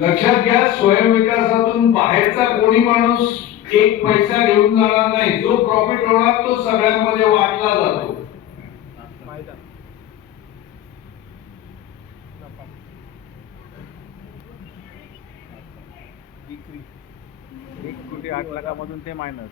लक्षात घ्या, स्वयंविकासातून बाहेरचा कोणी माणूस एक पैसा घेऊन जाणार नाही. जो प्रॉफिट होणार तो सगळ्यांमध्ये वाटला जातो. ₹1,08,00,000 ते मायनस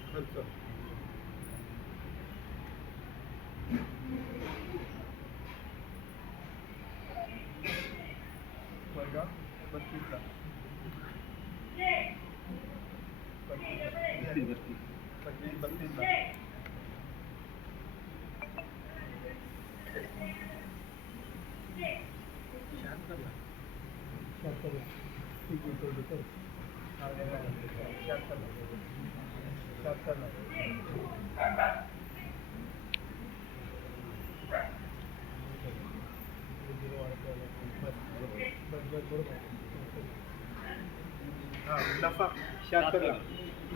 नफा 76 लाख.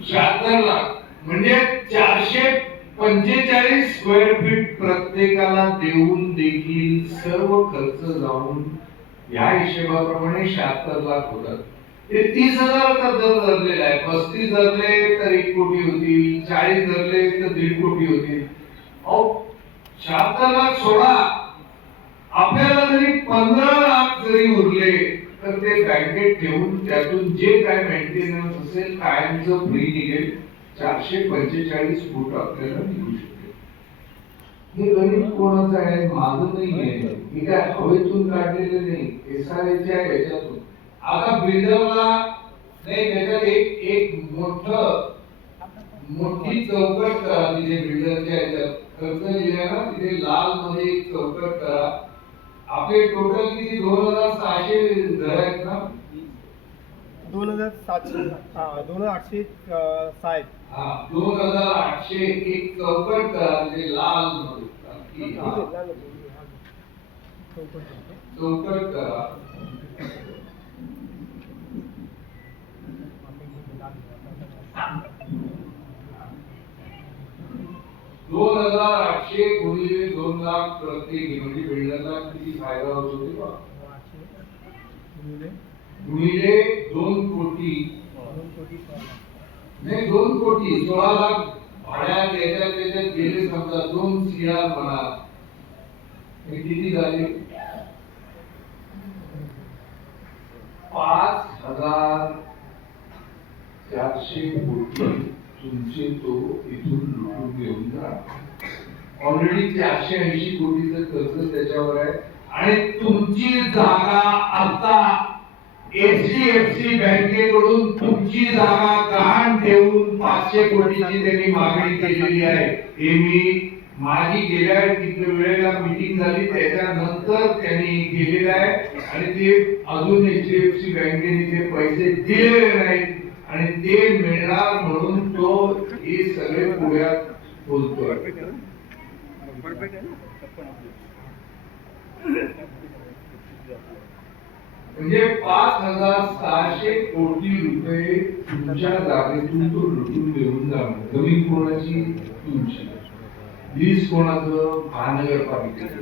76 लाख म्हणजे 445 स्क्वेअर फीट प्रत्येकाला देऊन देखील सर्व खर्च जाऊन या हिशोबाप्रमाणे 76 लाख होतात. ते 30,000चा दर धरलेला आहे. 35 धरले तर 1 कोटी होतील, 40 धरले तर 1.5 कोटी होतील. अहो 76 लाख सोडा, आपल्याला जरी 15 लाख जरी उरले तर ते बँकेत ठेवून त्यातून जे काय मेंटेनन्स असेल कायमचं फ्री निघेल. 445 फूट आपल्याला निघू शकते. हे गणित कोणाचं आहे? माझं नाही आहे. हे काय हवेतून काढलेले नाही, एसआरएच्या ह्याच्यातून. आता बिल्डरला नाही, त्याच्यात एक मोठी चौकट करा. तिथे बिल्डरच्या ह्याच्यात खर्च लिहिला ना, तिथे लाल मध्ये एक चौकट करा. आपले टोटल किती? 2,600 घर आहेत ना? 2,700 2,860. हा, 2,800 एक चौकट करा. तिथे लाल मध्ये चौकट करा. 2,800 गुणिले 2 लाख प्रत्येक म्हणजे बिल्डरला किती फायदा होतो ते बघा. गुणिले 2 कोटी नाही, 2 कोटी 16 लाख भाड्यात त्याच्यात गेले. समजा 2 CR म्हणा, हे किती झाले? 5,400 कोटी तुमचे तो इथून लुटून घेऊन जा. ऑलरेडी 480 कोटीचं कर्ज त्याच्यावर आहे. आणि तुमची जागा आता HDFC बँकेकडून तुमची जागा गहाण ठेवून 500 कोटीची त्यांनी मागणी केलेली आहे. हे मी माझी गेल्या वेळेला मीटिंग झाली त्याच्यानंतर त्यांनी केलेलं आहे. आणि ते अजून HDFC बँकेने ते पैसे दिलेले नाहीत आणि ते मिळणार म्हणून तो हे सगळे पुढ्यात बोलतोय. म्हणजे 5,600 कोटी रुपये तुमच्या जागेतून तो लुटून घेऊन जाणार. जमीन कोणाची? तुमची. लीज कोणाचं? महानगरपालिकेचं.